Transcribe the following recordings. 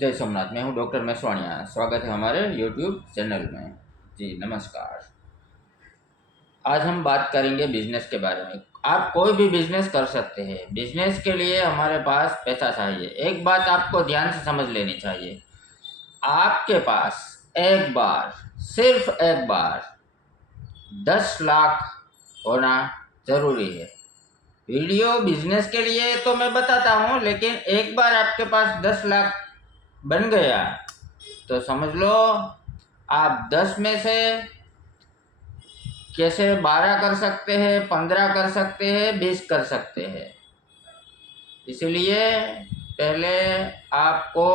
जय सोमनाथ। मैं हूं डॉक्टर मेसवाणिया। स्वागत है हमारे यूट्यूब चैनल में। जी नमस्कार। आज हम बात करेंगे बिजनेस के बारे में। आप कोई भी बिजनेस कर सकते हैं। बिजनेस के लिए हमारे पास पैसा चाहिए। एक बात आपको ध्यान से समझ लेनी चाहिए, आपके पास एक बार, सिर्फ एक बार 10 लाख होना जरूरी है। वीडियो बिजनेस के लिए तो मैं बताता हूँ, लेकिन एक बार आपके पास 10 लाख बन गया तो समझ लो आप 10 में से कैसे 12 कर सकते हैं, 15 कर सकते हैं, 20 कर सकते हैं। इसलिए पहले आपको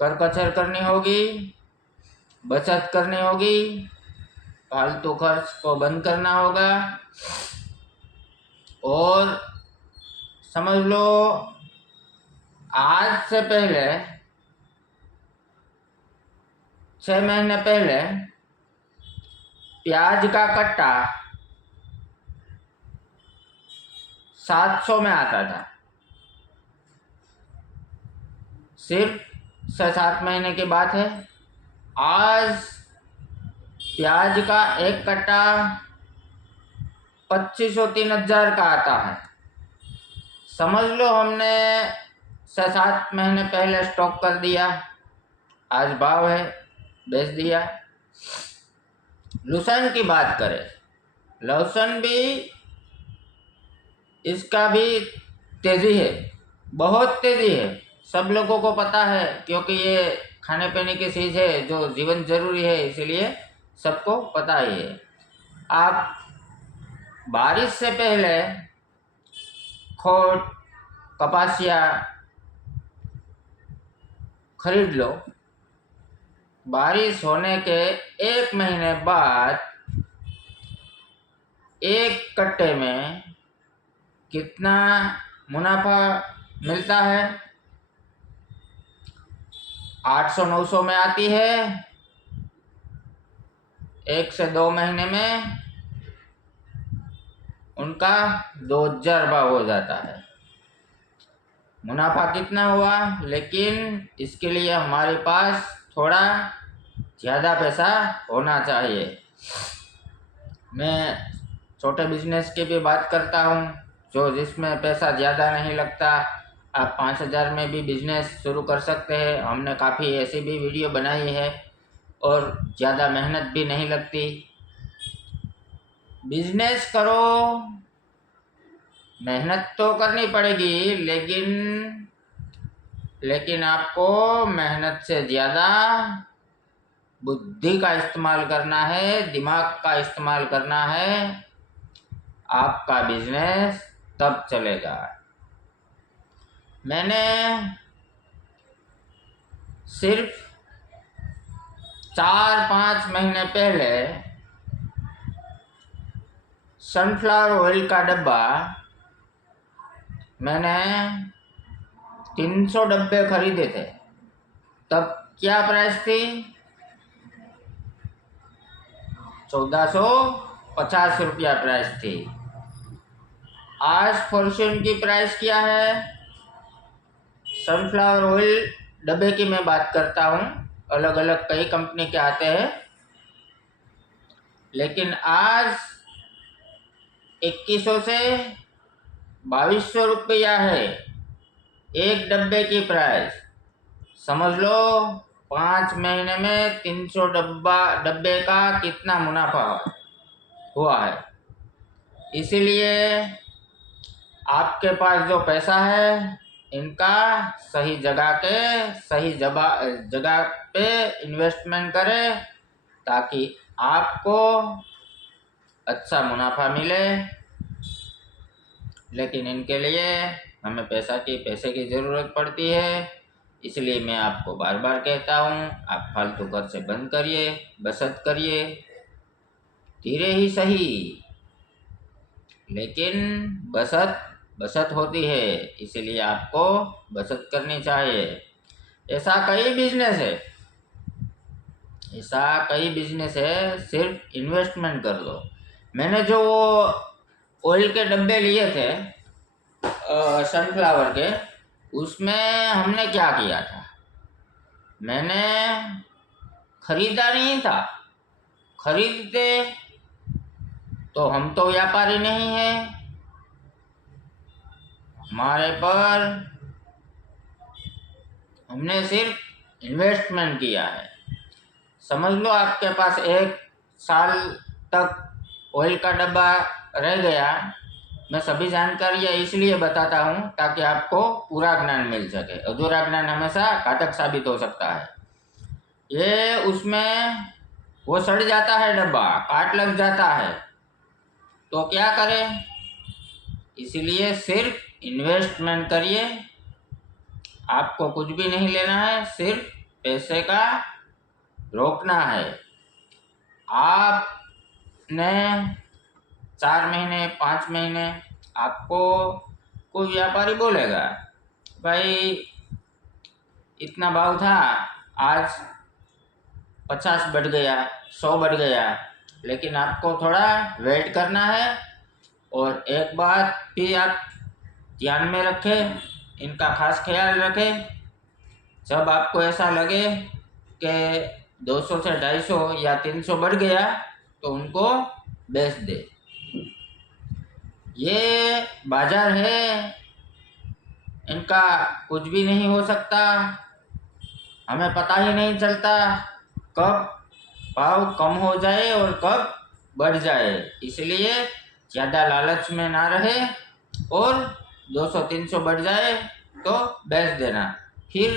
कर कचर करनी होगी, बचत करनी होगी, फालतू खर्च को बंद करना होगा और समझ लो आज से पहले 6 महीने पहले प्याज का कट्टा 700 में आता था। सिर्फ 6-7 महीने की बात है। आज प्याज का एक कट्टा 2500-3000 का आता है। समझ लो हमने 6-7 महीने पहले स्टॉक कर दिया, आज भाव है, बेच दिया। लहसुन की बात करें, लहसुन भी, इसका भी तेजी है, बहुत तेजी है। सब लोगों को पता है क्योंकि ये खाने पीने की चीज़ है जो जीवन जरूरी है, इसीलिए सबको पता ही है। आप बारिश से पहले खोट, कपासिया खरीद लो। बारिश होने के 1 महीने बाद एक कट्टे में कितना मुनाफा मिलता है? 800-900 में आती है। 1 से 2 महीने में उनका 2000 भाव हो जाता है। मुनाफा कितना हुआ? लेकिन इसके लिए हमारे पास थोड़ा ज़्यादा पैसा होना चाहिए। मैं छोटे बिजनेस की भी बात करता हूँ जो जिसमें पैसा ज़्यादा नहीं लगता। आप 5000 में भी बिजनेस शुरू कर सकते हैं। हमने काफ़ी ऐसी भी वीडियो बनाई है और ज़्यादा मेहनत भी नहीं लगती। बिजनेस करो, मेहनत तो करनी पड़ेगी, लेकिन आपको मेहनत से ज़्यादा बुद्धि का इस्तेमाल करना है, दिमाग का इस्तेमाल करना है। आपका बिजनेस तब चलेगा। मैंने सिर्फ 4-5 महीने पहले सनफ्लावर ऑयल का डब्बा मैंने 300 डब्बे खरीदे थे। तब क्या प्राइस थी? 1450 रुपया प्राइस थी। आज फॉर्च्यून की प्राइस क्या है? सनफ्लावर ऑयल डब्बे की मैं बात करता हूँ, अलग अलग कई कंपनी के आते हैं, लेकिन आज 2100 से 2200 रुपया है एक डब्बे की प्राइस। समझ लो 5 महीने में 300 डब्बे का कितना मुनाफा हुआ है। इसीलिए आपके पास जो पैसा है, इनका सही जगह पे इन्वेस्टमेंट करें ताकि आपको अच्छा मुनाफा मिले। लेकिन इनके लिए हमें पैसे की ज़रूरत पड़ती है। इसलिए मैं आपको बार बार कहता हूँ, आप फालतू खर्चे बंद करिए, बचत करिए, धीरे ही सही, लेकिन बचत होती है। इसलिए आपको बचत करनी चाहिए। ऐसा कई बिजनेस है, सिर्फ इन्वेस्टमेंट कर दो। मैंने जो ऑयल के डब्बे लिए थे सनफ्लावर के, उसमें हमने क्या किया था, मैंने खरीदा नहीं था। खरीदते तो हम तो व्यापारी नहीं हैं, हमारे पर हमने सिर्फ इन्वेस्टमेंट किया है। समझ लो आपके पास 1 साल तक ऑयल का डब्बा रह गया। मैं सभी जानकारियाँ इसलिए बताता हूँ ताकि आपको पूरा ज्ञान मिल सके। अधूरा ज्ञान हमेशा घातक साबित हो सकता है। ये उसमें वो सड़ जाता है, डब्बा काट लग जाता है, तो क्या करें? इसीलिए सिर्फ इन्वेस्टमेंट करिए। आपको कुछ भी नहीं लेना है, सिर्फ पैसे का रोकना है। आपने 4 महीने 5 महीने, आपको कोई व्यापारी बोलेगा भाई इतना भाव था, आज 50 बढ़ गया, 100 बढ़ गया, लेकिन आपको थोड़ा वेट करना है। और एक बात भी आप ध्यान में रखें, इनका खास ख्याल रखें। जब आपको ऐसा लगे कि 200 से 250 या 300 बढ़ गया तो उनको बेच दे। ये बाजार है, इनका कुछ भी नहीं हो सकता। हमें पता ही नहीं चलता कब भाव कम हो जाए और कब बढ़ जाए। इसलिए ज़्यादा लालच में ना रहे, और 200-300 बढ़ जाए तो बेच देना, फिर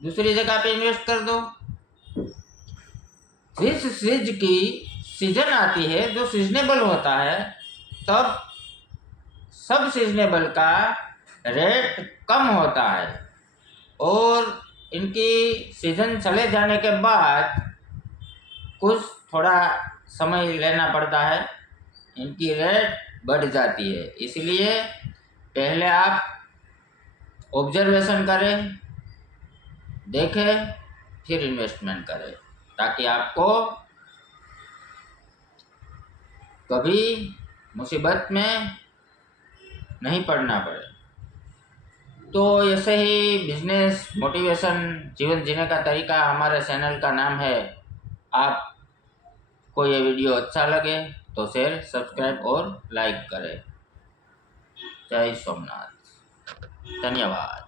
दूसरी जगह पे इन्वेस्ट कर दो। जिस चीज की सीजन आती है, जो सीजनेबल होता है, तब सब सीजनेबल का रेट कम होता है, और इनकी सीजन चले जाने के बाद कुछ थोड़ा समय लेना पड़ता है, इनकी रेट बढ़ जाती है। इसलिए पहले आप ऑब्जर्वेशन करें, देखें, फिर इन्वेस्टमेंट करें, ताकि आपको कभी मुसीबत में नहीं पड़ना पड़े। तो ऐसे ही बिजनेस मोटिवेशन, जीवन जीने का तरीका हमारे चैनल का नाम है। आपको ये वीडियो अच्छा लगे तो शेयर, सब्सक्राइब और लाइक करें। जय सोमनाथ, धन्यवाद।